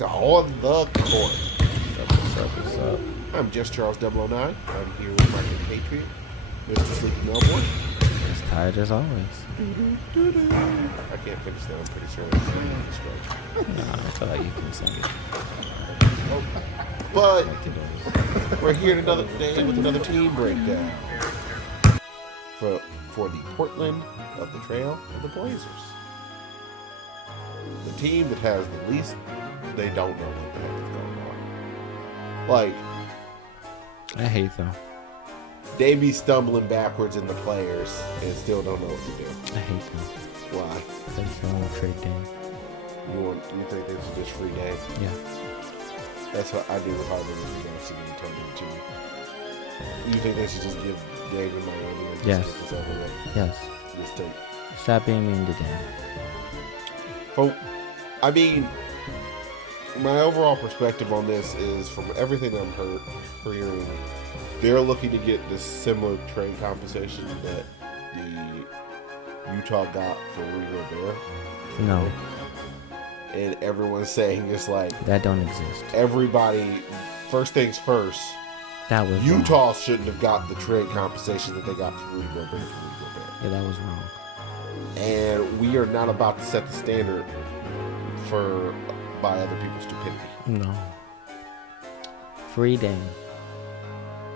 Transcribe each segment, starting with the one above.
On the court. What's up? I'm just Charles 009. I'm here with my compatriot, Mr. Sleepy Melbourne. As tired as always. I can't finish that. I'm pretty sure it's a stretch. Nah, I feel like you can sing it. But we're here another day with another team breakdown for the Portland of the Trail of the Blazers. The team that has the least, they don't know what the heck is going on. Like, I hate them. they be stumbling backwards in the players and still don't know what to do. I hate them. Why? They just don't want to trade Dan. You think this is just free day? Yeah. That's what I do with Harden is actually going to turn into team. You think they should just give Dave and Miami and just Yes. get this over with? Yes. Just take. Stop being mean to Dan. But, I mean, my overall perspective on this is from everything I'm hearing, they're looking to get this similar trade compensation that the Utah got for Rudy Gobert. No, And everyone's saying it's like, that don't exist. everybody, first things first, That was wrong. Utah shouldn't have got the trade compensation that they got for Rudy Gobert. Yeah, that was wrong. And we are not about to set the standard by other people's stupidity. No. Free Dan.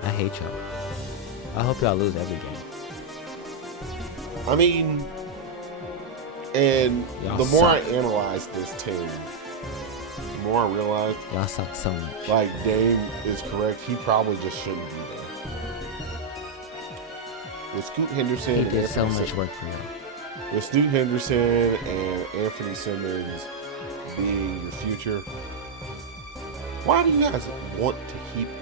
I hate y'all. I hope y'all lose every game. I mean, and Y'all the more I suck. analyze this team, the more I realize, Y'all suck so much. like, Dame is correct. He probably just shouldn't be there. With Scoot Henderson He and did so Anthony much Sim- work for y'all. with Scoot Henderson and Anthony Simmons being your future, why do you guys want to keep him?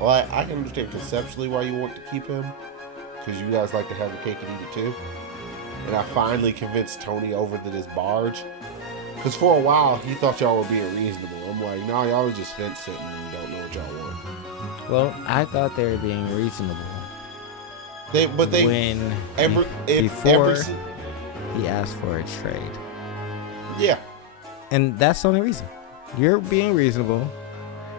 Well, I can understand conceptually why you want to keep him, because you guys like to have your cake and eat it too. And I finally convinced Tony over to this barge, because for a while he thought y'all were being reasonable. I'm like, no, y'all are just fence sitting and don't know what y'all want. Well, I thought they were being reasonable. Before He asked for a trade. yeah, And that's the only reason. You're being reasonable.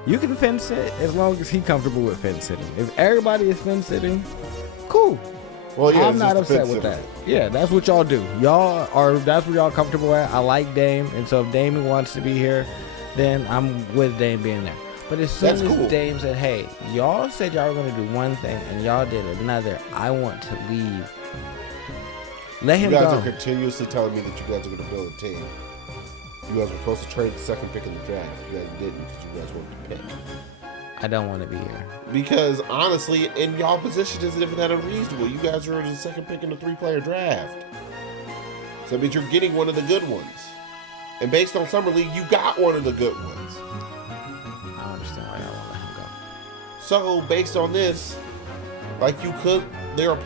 You can fence sit as long as he's comfortable with fence sitting. If everybody is fence sitting, cool. well, yeah, I'm it's not just a upset fence with sitter. that. Yeah, that's what y'all do. That's what y'all comfortable at. I like Dame, and so if Dame wants to be here, then I'm with Dame being there. But as soon That's as cool. Dame said, hey, y'all said y'all were going to do one thing, and y'all did another, I want to leave. Let You him guys go. are continuously telling me that you guys are going to build a team. You guys were supposed to trade the second pick in the draft. You guys didn't because you guys wanted to pick. I don't want to be here. Because honestly, in y'all position isn't even that unreasonable. You guys are the second pick in the 3-player draft. So that means you're getting one of the good ones. And based on Summer League, you got one of the good ones. I don't understand why y'all want to let him go. So based on this, like you could, there are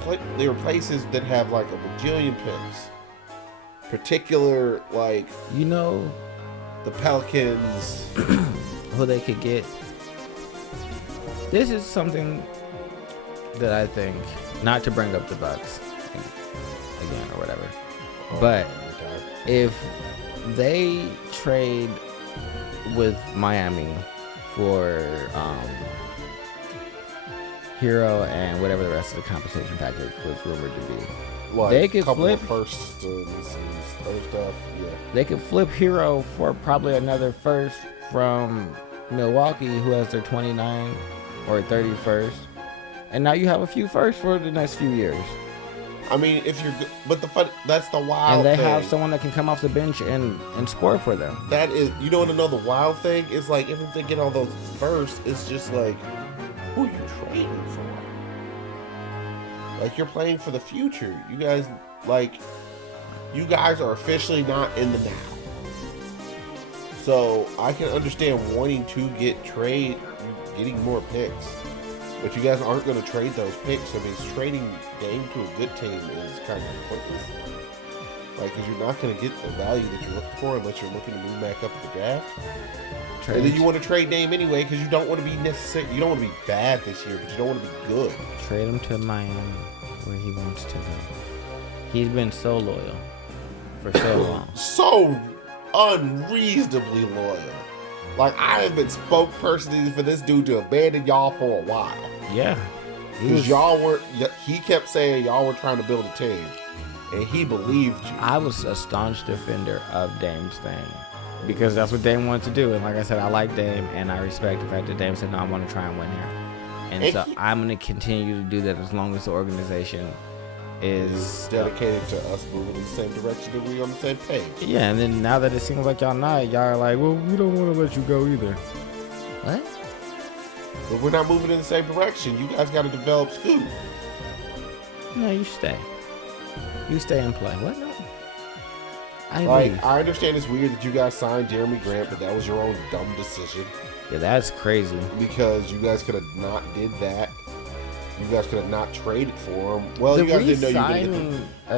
places that have like a bajillion picks. Particular, like You know the Pelicans. who they could get? This is something that I think, not to bring up the Bucks again or whatever, but if they trade with Miami for Hero and whatever the rest of the compensation package was rumored to be, like they could a couple flip. of firsts and other stuff. Yeah. They could flip Hero for probably another first from Milwaukee, who has their 29 or 31st, and now you have a few firsts for the next few years. I mean, if you're good, but that's the wild And they thing. have someone that can come off the bench and score for them. That is, you know what another wild thing is, like, if they get all those first, it's just like, who are you trading for? Like, you're playing for the future. You guys are officially not in the now. So I can understand wanting to getting more picks. But you guys aren't going to trade those picks. So I mean, trading Dame to a good team is kind of pointless. Like, because you're not going to get the value that you're looking for unless you're looking to move back up at the draft. And then you want to trade Dame anyway because you don't want to be you don't want to be bad this year, but you don't want to be good. Trade him to Miami, where he wants to go. He's been so loyal for so long. So unreasonably loyal. Like, I have been spokesperson for this dude to abandon y'all for a while. Yeah. Because y'all were, he kept saying y'all were trying to build a team. And he believed you. I was a staunch defender of Dame's thing. Because that's what Dame wanted to do. And like I said, I like Dame and I respect the fact that Dame said, no, I want to try and win here. And so I'm going to continue to do that as long as the organization is dedicated to us moving in the same direction that we're on the same page. Yeah, and then now that it seems like y'all not, y'all are like, well, we don't want to let you go either. What? But we're not moving in the same direction. You guys got to develop Scoot. No, you stay. You stay and play. What? No. I understand it's weird that you guys signed Jeremy Grant, but that was your own dumb decision. Yeah, that's crazy. Because you guys could have not did that. You guys could have not traded for him. Well, you guys didn't know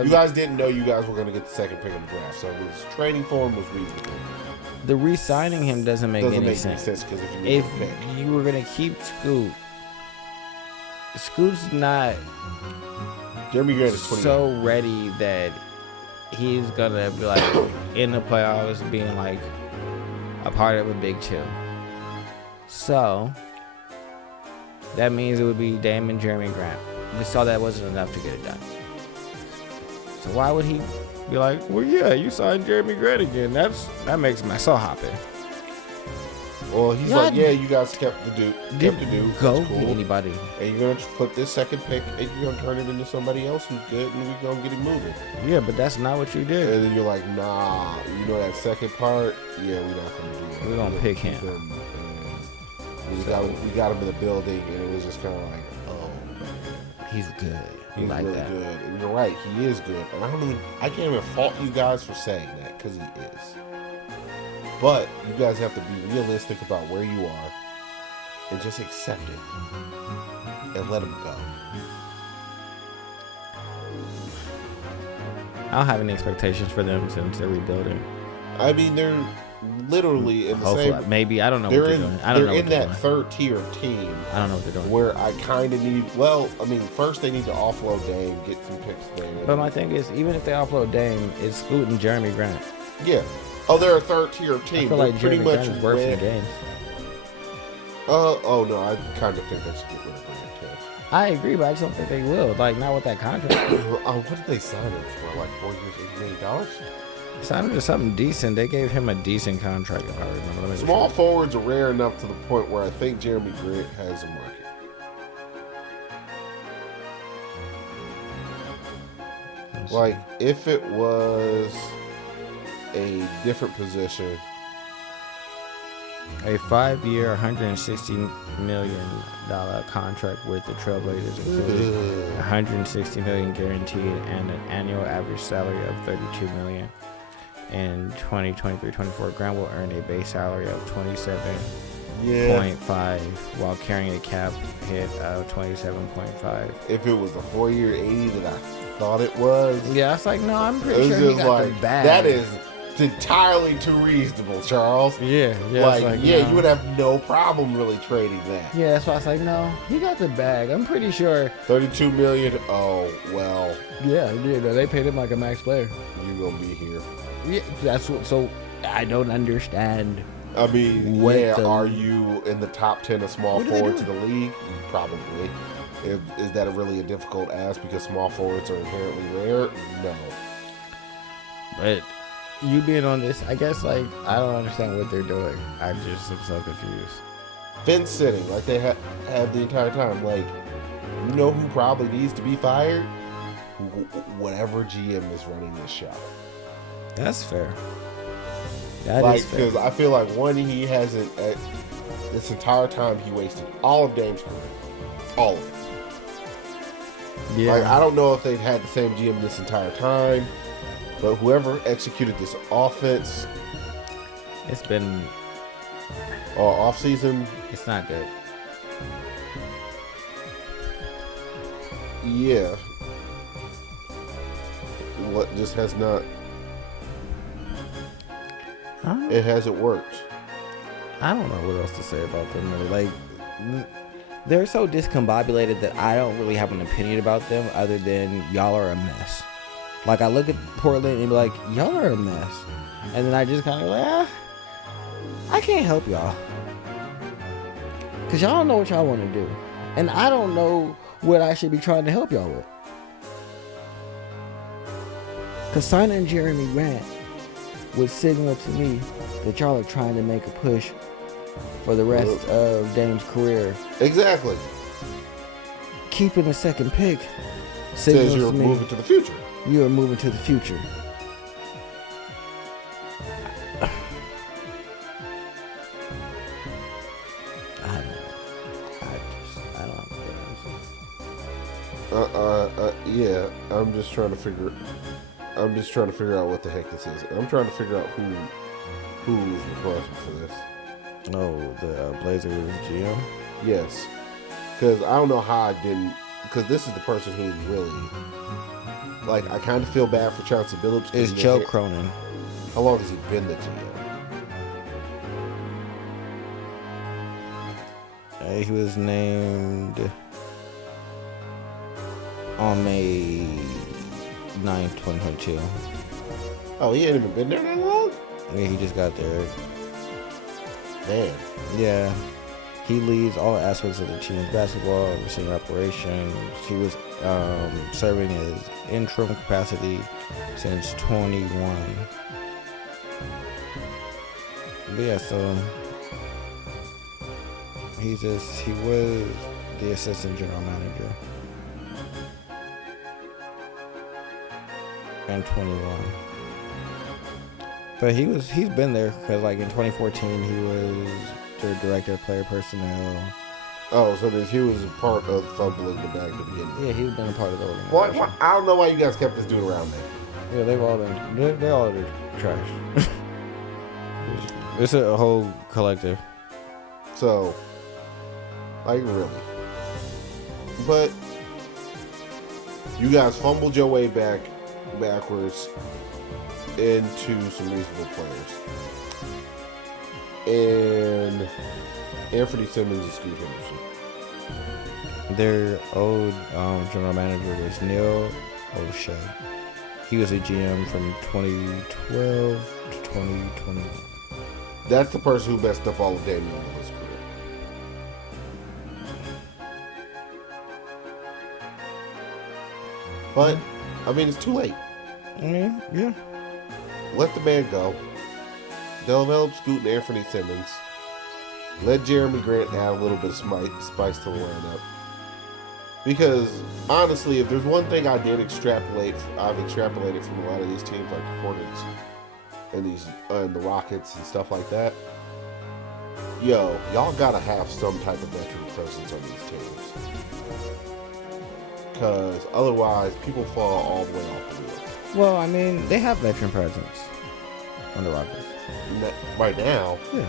you guys didn't know you guys were going to get the second pick in the draft, so it was trading for him was reasonable. The re-signing him doesn't make any sense. Because if you were going to keep Scoot's not Jeremy Grant is 28. So ready that he's going to be like in the playoffs being like a part of a big chill. So that means it would be Dame and Jeremy Grant. We saw that wasn't enough to get it done. So why would he be like, well, yeah, you signed Jeremy Grant again. That makes me so happy. Well, he's like, yeah, you guys kept the dude. Go cool. Get anybody. And you're going to flip this second pick and you're going to turn it into somebody else who's good and we're going to get him moving. Yeah, but that's not what you did. And then you're like, nah, you know that second part? Yeah, we're not going to do that. We're going to pick him. We got him in the building, and it was just kind of like, oh, he's good. He's like really good. And you're right, he is good. And I can't even fault you guys for saying that, because he is. But you guys have to be realistic about where you are, and just accept it, and let him go. I don't have any expectations for them since they're rebuilding. I mean, they're literally in the same. Maybe I don't know what they're doing. I don't know they're what they're in that third tier of team. I don't know what they're doing. Where I kind of need. Well, I mean, first they need to offload Dame, get some picks there. But my thing is, even if they offload Dame, it's Scoot and Jeremy Grant. Yeah. Oh, they're a third tier team. I feel like Jeremy Grant is worth in games. Oh no, I kind of think they should get rid of Grant too. I agree, but I just don't think they will. Like not with that contract. What did they sign him for? Like 4 years, $8 million. Signed him to something decent. They gave him a decent contract, if I remember. Small forwards are rare enough to the point where I think Jeremy Grant has a market. Like, if it was a different position. A 5-year, $160 million contract with the Trailblazers included $160 million guaranteed and an annual average salary of $32 million. In 2023-24, Grant will earn a base salary of $27.5 while carrying a cap hit of $27.5. If it was a 4-year 80 that I thought it was, yeah, it's like no, I'm pretty sure he got the bag. That is entirely too reasonable, Charles. Yeah, you would have no problem really trading that. Yeah, that's why I was like, no, he got the bag. I'm pretty sure. $32 million. Oh well. Yeah, they paid him like a max player. You're gonna be here. Yeah, that's what. So I don't understand. I mean, are you in the top 10 of small forwards in the league? Probably. Is that really a difficult ask because small forwards are inherently rare? No. But you being on this, I guess, like, I don't understand what they're doing. I just am so confused. Fence sitting, like they have the entire time. Like, you know who probably needs to be fired? Whatever GM is running this show. That's fair. Because I feel like he hasn't. This entire time he wasted all of Dame's career, all of it. Yeah. Like, I don't know if they've had the same GM this entire time, but whoever executed this offense, it's been off season. It's not good. Yeah. What just has not. It hasn't worked. I don't know what else to say about them. Really. Like, they're so discombobulated that I don't really have an opinion about them other than y'all are a mess. Like, I look at Portland and be like, y'all are a mess. And then I just kind of like, I can't help y'all. Because y'all don't know what y'all want to do. And I don't know what I should be trying to help y'all with. Because signing Jeremy Grant would signal to me that y'all are trying to make a push for the rest of Dame's career. Exactly. Keeping the second pick Says you're to me moving to the future. you are moving to the future. I don't have Yeah. I'm just trying to figure out what the heck this is. I'm trying to figure out who's responsible for this. Oh, the Blazers GM? Yes. Because I don't know how I didn't. Because this is the person who's really. Like, I kind of feel bad for Chauncey Billups. It's Joe Cronin. How long has he been the GM? He was named on May 9th, 2022. Oh, he ain't even been there that long? Yeah, he just got there. Damn. Yeah. He leads all aspects of the team's basketball, overseeing operations. He was serving as interim capacity since 21. But yeah, so he was the assistant general manager. And 21. But he's been there because like in 2014 he was the director of player personnel. Oh, so he was a part of fumbling the bag to begin with. Yeah, he's been a part of the organization. What? I don't know why you guys kept this dude around there. Yeah, they've all been. They all are trash. It's a whole collective. So, like, really. But you guys fumbled your way backwards into some reasonable players. And Anthony Simmons and Scoot Henderson. Their old general manager was Neil O'Shea. He was a GM from 2012 to 2021. That's the person who messed up all of Damian Lillard's career. But, I mean, it's too late. I mean, yeah. Let the man go. Develop Scoot and Anthony Simmons. Let Jeremy Grant add a little bit of spice to the lineup. Because, honestly, if there's one thing I've extrapolated from a lot of these teams like the Hornets and the Rockets and stuff like that, y'all gotta have some type of veteran presence on these teams. Because otherwise, people fall all the way off the wheel. Well, I mean, they have veteran presence on the Rockets. Right now, Yeah.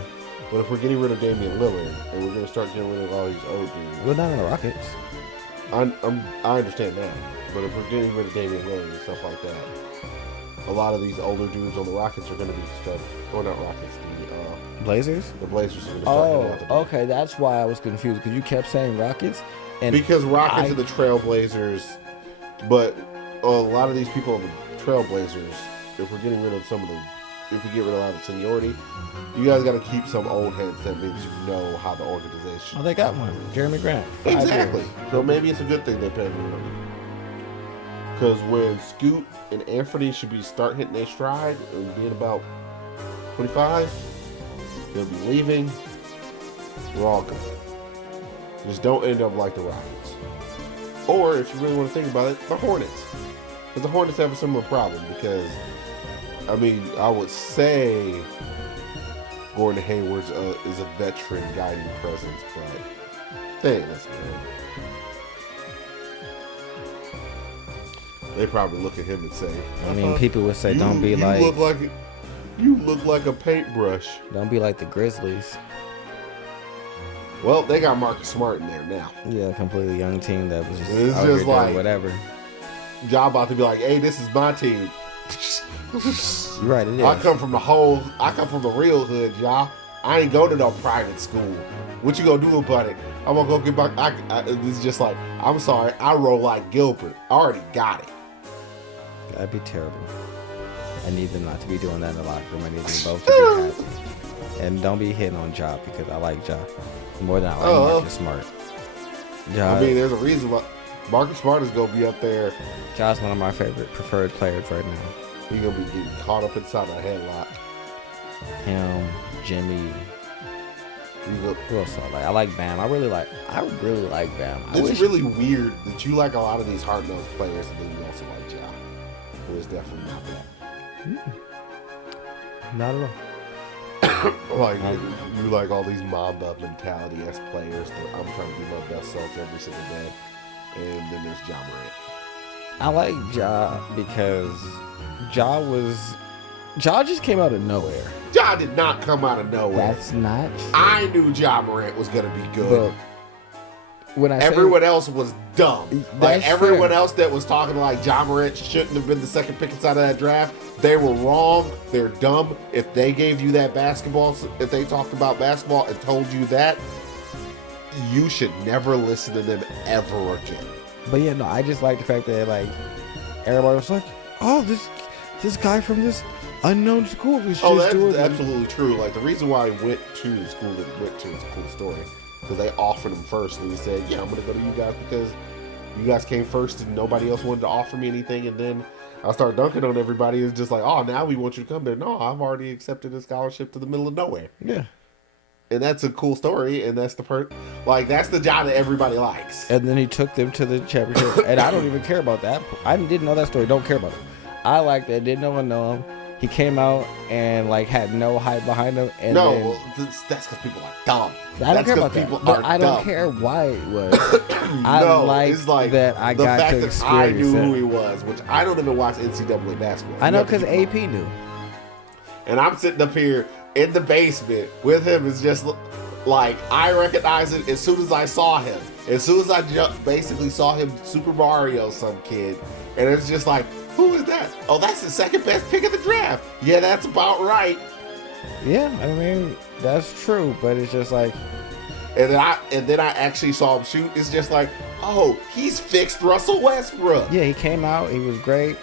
but if we're getting rid of Damian Lillard and we're going to start getting rid of all these old dudes, Well, not on the Rockets. I understand that. But if we're getting rid of Damian Lillard and stuff like that, a lot of these older dudes on the Rockets are going to be starting. Or not Rockets, Blazers? the Blazers are going to start hitting out the door. Okay, that's why I was confused because you kept saying Rockets, and Because Rockets are the Trailblazers, but a lot of these people are the Trailblazers. If we're getting rid of if we get rid of a lot of seniority, you guys got to keep some old heads that means you know how the organization. Oh, they got one, Jeremy Grant. 5 Exactly. years. So maybe it's a good thing they paid me money. Because when Scoot and Anthony should start hitting their stride and being about 25, they'll be leaving. We're all good. Just don't end up like the Rockets. Or, if you really want to think about it, the Hornets. Because the Hornets have a similar problem. Because, I mean, I would say Gordon Hayward is a veteran guiding presence, but they ain't listening. They probably look at him and say, I mean, people would say, "Don't be you like look like a paintbrush." don't be like the Grizzlies." Well, they got Marcus Smart in there now. Yeah, a completely young team that was just It's out just here like- doing whatever. Job about to be like, "Hey, this is my team." You're right, it is. I come from the real hood, y'all. I ain't go to no private school. What you gonna do about it? I'm gonna go get back. It's just like, I'm sorry, I roll like Gilbert. I already got it. That'd be terrible. I need them not to be doing that in the locker room. I need them both to be happy. And don't be hitting on Ja because I like Ja more than I like Marcus Smart. Ja, I mean, there's a reason why Marcus Smart is gonna be up there. Ja's one of my preferred players right now. He's gonna be getting caught up inside a headlock. Him, Jimmy. Who else I like? I like Bam. I really like Bam. It's really weird that you like a lot of these hard-nosed players and then you also like Ja. Who is definitely not that. Not at all. Like you like all these Mamba mentality as players that I'm trying to be my best self every single day. And then there's Ja Morant. I like Ja because Ja just came out of nowhere. Ja did not come out of nowhere. That's not true. I knew Ja Morant was gonna be good. But when everyone else was dumb. Like everyone fair. else that was talking like Ja Morant shouldn't have been the second pick inside of that draft, they were wrong. They're dumb. If they gave you that basketball, if they talked about basketball and told you that, you should never listen to them ever again. But yeah, no, I just like the fact that like everybody was like, oh, this guy from this unknown school is just doing absolutely true. Like the reason why I went to the school that he went to is a cool story. Because they offered him first and he said, yeah, I'm going to go to you guys because you guys came first and nobody else wanted to offer me anything. And then I started dunking on everybody. It's just like, oh, now we want you to come there. No, I've already accepted a scholarship to the middle of nowhere. Yeah. And that's a cool story. And that's that's the job that everybody likes. And then he took them to the championship. And I don't even care about that. I didn't know that story. Don't care about it. I like that. Didn't no one know him. He came out and like had no hype behind him. And that's because people are dumb. I don't care about that. But I don't care why it was. It's like that I got to experience that I knew who he was, which I don't even watch NCAA basketball. I know because AP knew. And I'm sitting up here in the basement with him. It's just like I recognize it as soon as I saw him. As soon as I basically saw him Super Mario some kid. And it's just like, who is that? Oh, that's the second best pick of the draft. Yeah, that's about right. Yeah, I mean, that's true, but it's just like... And then I actually saw him shoot. It's just like, oh, he's fixed Russell Westbrook. Yeah, he came out. He was great.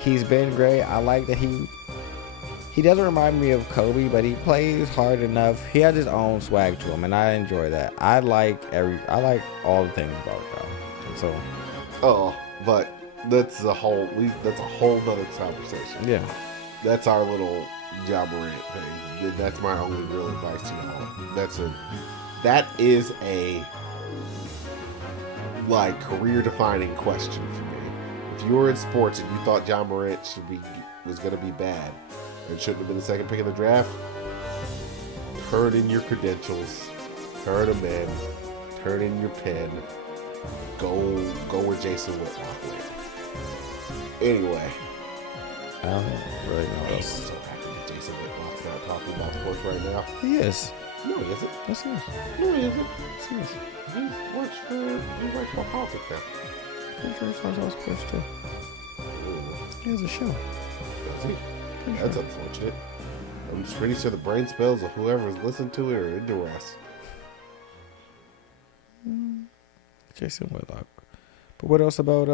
He's been great. I like that he doesn't remind me of Kobe, but he plays hard enough. He has his own swag to him, and I enjoy that. I like all the things about it, so... Oh, but... That's a whole nother conversation. Yeah. That's our little Ja Morant thing. That's my only real advice to y'all. That is a like career defining question for me. If you were in sports and you thought Ja Morant was gonna be bad and shouldn't have been the second pick of the draft, turn in your credentials, turn them in, turn in your pen, go where Jason Whitlock went. Anyway, I don't really know what else. I'm so happy that Jason Whitlock's not talking about sports right now. He is. No, he isn't. Yes, he is. No, he isn't. Yes, he is. He works for politics now. Pretty sure he talks about sports too. He has a show. Does he? That's unfortunate. I'm just pretty sure the brain spells of whoever's listened to it are interested. Jason Whitlock. But what else about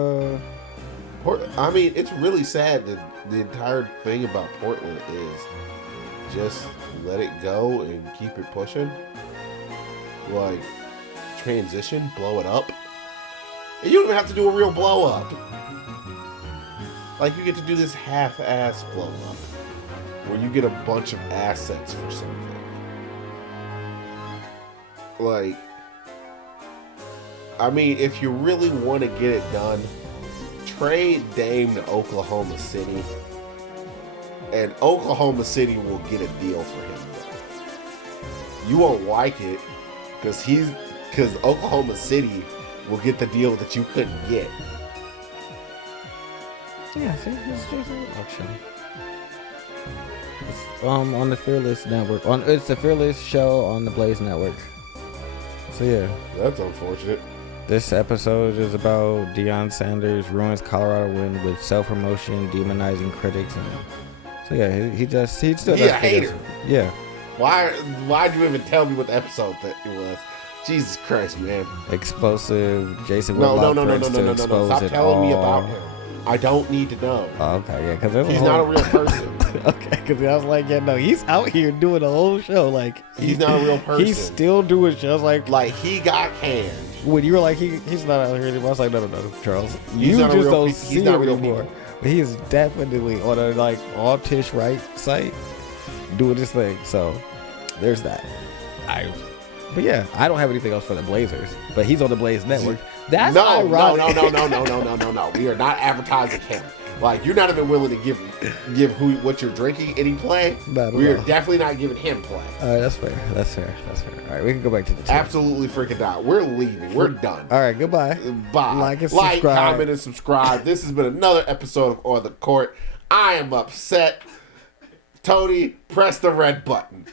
I mean, it's really sad that the entire thing about Portland is just let it go and keep it pushing. Like, transition, blow it up. And you don't even have to do a real blow up. Like, you get to do this half-ass blow up where you get a bunch of assets for something. Like, I mean, if you really want to get it done, trade Dame to Oklahoma City, and Oklahoma City will get a deal for him. You won't like it because Oklahoma City will get the deal that you couldn't get. Yeah, see, it's Jason Whitlock show. It's, on the Fearless Network. It's the Fearless show on the Blaze Network. So yeah, that's unfortunate. This episode is about Deion Sanders ruins Colorado win with self-promotion, demonizing critics, and so yeah, he still a hater. Yeah. Why'd you even tell me what the episode that it was? Jesus Christ, man. Explosive. Jason Whitlock. No. Stop telling me about him. I don't need to know. Oh, okay, yeah, because he's not a real person. Okay, because I was like, yeah, no, he's out here doing the whole show. Like He's not a real person. He's still doing shows. Like he got canned. When you were like, he's not out here anymore. I was like, no, Charles. He's You not a just real don't pe- see he's not him real anymore. people. But he is definitely on a like all Tish Wright site doing his thing. So there's that. But yeah, I don't have anything else for the Blazers. But he's on the Blaze Network. That's ironic. No. We are not advertising him. Like, you're not even willing to give what you're drinking any play. We are definitely not giving him play. All right, that's fair. All right, we can go back to the team. Absolutely freaking not. We're leaving. We're done. All right, goodbye. Bye. Like, comment, and subscribe. This has been another episode of On the Court. I am upset. Tony, press the red button.